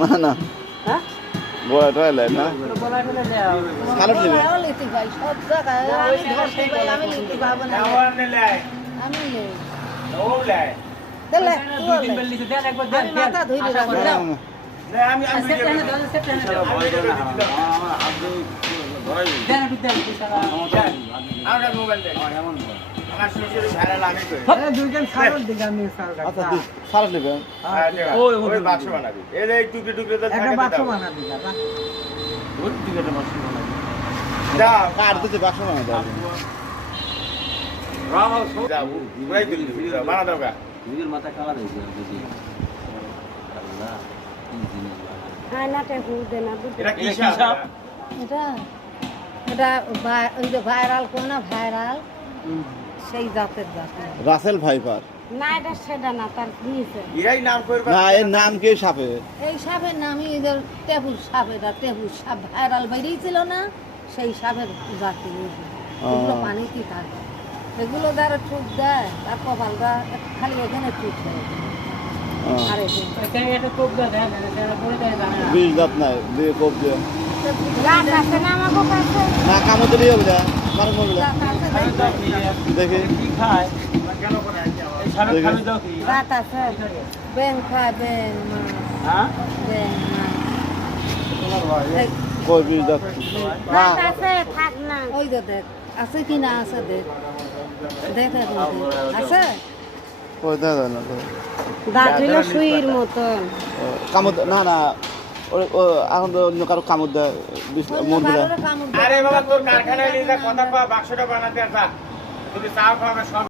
না না হ্যাঁ বড়টা এলে না বলা টলে দাও কালো দিবে লিখতে ভাই সব জায়গায় আমি ধরতে পাই আমি লিখতে পাবো না আমি নেই দিলে দুই দিন বেল লিখে দেন একবার দেন মাথা ধুইলে রাখো আমি দেন একটু দেন বিশালা আমার মোবাইল দে আমার শ্বশুর ভাইরাল আমি কই দুইজন ছাগল দিকে আমি ছাগল আচ্ছা সারা দিবে ওই বাক্স বানাবি এই যে টুকরে টুকরে তো একটা বাক্স বানাবি দাদা ওই দিকে একটা বাক্স বানাই যা কার দিতে বাক্স বানাই দাও যা উড়াই দিলি বানা দাও গা নিজের মাথা কালা হয়েছে যদি আল্লাহ কি জিনিস আয়নাটা হুল দে না এটা কি হিসাব এটা এটা ওই যে ভাইরাল কোন না ভাইরাল সেই জাতের জাত রাসেল ভাইপার না এটা সেটা না তার নিচে এরাই নাম করবে না এর নাম কি সাপে এই সাপের নামই যে টেবুল সাপ এটা টেবুল সাপ ভাইরাল বেরিয়েছিল না সেই সাপের জাতি এগুলো পানিতে থাকে এগুলো যারা ঠুক দেয় তার কপালটা খালি এখানে ঠুক দেয় আর এটা কোপ দেন এটা বলে দেন বিষ দাঁত নাই দিয়ে কোপ দিয়ে গাছ আছে না আমার কাছে না কামো দিলি হবে যা কারণ করবে না দেখি কি খায় কেন করে আইছে এই সারা খাবে দাও কি গাছ আছে ব্যাং খায় ব্যাং হ্যাঁ ব্যাং কই বিষ দাঁত না আছে থাক না ওই যে দেখ আছে কি না আছে দেখ দেখ আছে কই দাদা না দাঁত হইল সুইর মতন কামড় না না এখন তো অন্য কারো কামড় দেয় মন দিলে আরে বাবা তোর কারখানায় নিয়ে যা কথা কয়া বাক্সটা বানাতে আসা যদি চাও খাওয়া সব